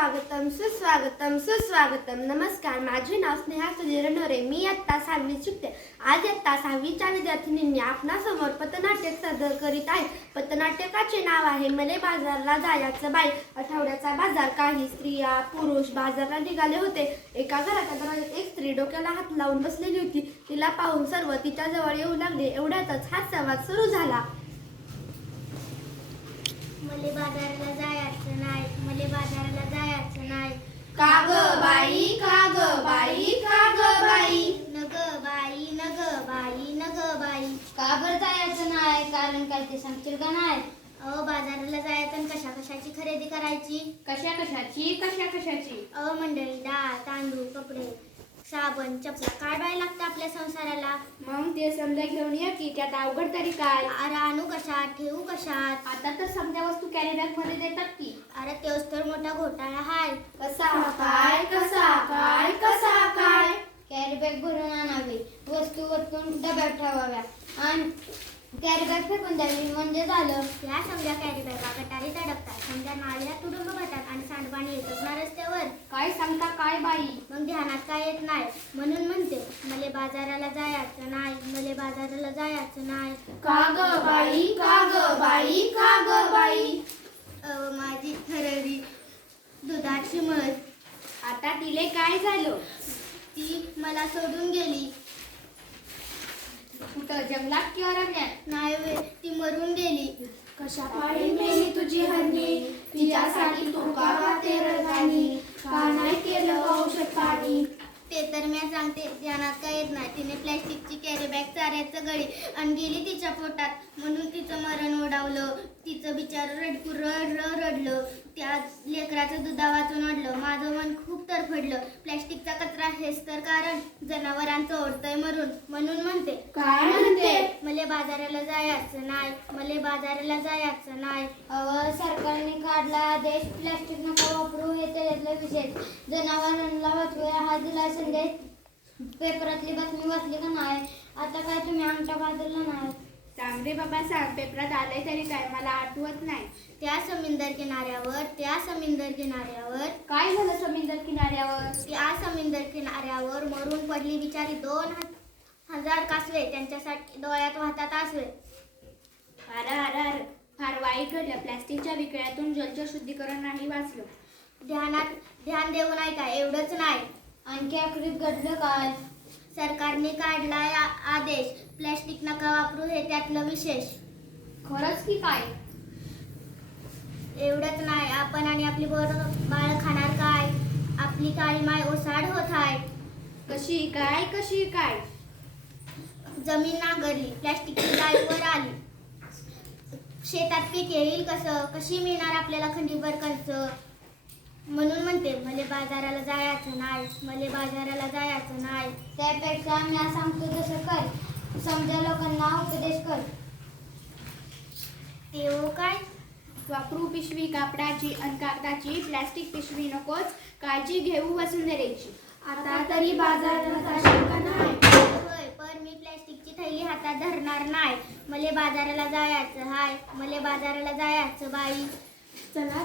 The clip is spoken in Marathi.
स्वागतम सुस्वागतम सुस्वागतम. नमस्कार, माझे नाव स्नेहा सुधीर नोरे. मी इयत्ता 6वी शिकते. आज इयत्ता 6वीच्या विद्यार्थिनींनी आपणासमोर पथनाट्य सादर करीत आहे. पथनाट्यकाचे नाव आहे मले बाजारला जायचं बाई. आठवड्याचा बाजार. काही स्त्रिया पुरुष बाजारला निघाले होते. एका घराच्या दरवाजात एक स्त्री डोक्याला हात लावून बसलेली होती. तिला पाहून सर्व तिच्या जवळ येऊ लागले. एवढ्यातच हा संवाद सुरू झाला. मले बाजाराला जायचं नाही, मले बाजाराला जायचं नाही. का ग बाई, का ग बाई, का ग बाई. नग बाई, नग बाई, नग बाई. का बरं जायचं नाही? कारण काय ते सांगशील का नाही? अहो बाजाराला जायचं आणि कशा कशाची खरेदी करायची? कशा कशाची? अहो मंडळी, डाळ, तांदूळ, कपडे, साबण, चपला काय बाय लागतं आपल्या संसाराला? मग ते समजा घेऊन ये की त्यात अवघड तरी काय. अरे आणू कशात, ठेवू कशात? आता तर समजा वस्तू कॅरी बॅग मध्ये देतात की. अरे तेच तर मोठा घोटाळा हाय. कसा काय, कसा काय, कसा काय. कॅरी बॅग भरून आणावी, वस्तू वरतून डब्यात ठेवाव्या आणि कॅरी बॅग फेकून द्यावी म्हणजे झालं. या समजा कॅरी बॅगा गटारीत अडकतात, समजा नाळीला तुडुंब भरतात आणि सांडपाणी येतच ना रस्त्यावर. काय सांगता काय बाई. मग ध्यानात काय येत नाही म्हणून म्हणते मले बाजाराला जायचं नाही, मले बाजाराला जायचं नाही. का ग बाई, का ग बाई, का ग बाई. माझी खररी दुधाची म्हस. आता तिले काय झालं. ती मला सोडून गेली. कुठं जंगलात की अरण्यात? नाही वे, ती मरून गेली. कशा पाळी मेली तुझी हरणी. तिच्यासाठी तू का वाते रडगाणी. का नाही केलं औषध पाणी. ते तर मी सांगते, ध्यानात काय येत नाही. तिने प्लॅस्टिकची कॅरी बॅग चाऱ्याचं गळी आणि गेली तिच्या पोटात, म्हणून तिचं मरण ओढावलं. तिचं बिचार रडकू रडलं. त्या लेकराचं दुधा वाचून ओढलं. माझं मन खूप तरफडलं. प्लॅस्टिकचा कचरा हेच तर कारण, जनावरांचं ओढतंय मरून. म्हणून म्हणते काय म्हणते. मले बाजाराला जायचं नाही, मले बाजाराला जायचं नाही. सरकारने काढला आदेश, प्लास्टिक नका वापरू हे त्याच्यातला विशेष. जनावरांना वाचवूया हा दिला संदेश. पेपरातली बातमी वाचली का नाही? आता काय तुम्ही आमच्या बाजूला नाही? सांग रे बाबा सांग. पेपरात आलंय तरी काय, मला आठवत नाही. त्या समुद्र किनाऱ्यावर काय झालं समुद्र किनाऱ्यावर? त्या समुद्र किनाऱ्यावर मरून पडली बिचारी 2000 कासवे. त्यांच्यासाठी डोळ्यात वाहतात आसवे. अरे फार वाईट घडलं. प्लॅस्टिकच्या विकळ्यातून जलचर शुद्धीकरण नाही वाचलं. ध्यान देऊ नाही का? एवढंच नाही, आणखी आखरीत घडलं काय? सरकारने काढलाय आदेश, प्लॅस्टिक नका वापरू हे त्यातलं विशेष. खरंच की काय? एवढंच नाही, आपण आणि आपली बाळ खाणार काय? आपली काळी माय ओसाड होत आहे. कशी काय. जमीन नांगरली, प्लॅस्टिकची गाय वर आली. शेतात पीक येईल कसं? कशी मिळणार आपल्याला खंडीभर कर्ज? म्हणून म्हणते मले बाजाराला जायचं नाही, मले बाजाराला जायचं नाही. त्यापेक्षा मी सांगतो तसं कर. समजा लोकांना उपदेश कर. ते हो काय? वापरू पिशवी कापडाची आणि कागदाची. प्लॅस्टिक पिशवी नकोच. काळजी घेऊ वसुंधरेची. आता तरी बाजाराला जाशील का नाही. होय, पण मी प्लॅस्टिकची थैली हातात धरणार नाही. मले बाजाराला जायचं हाय, मले बाजाराला जायचं बाई. चला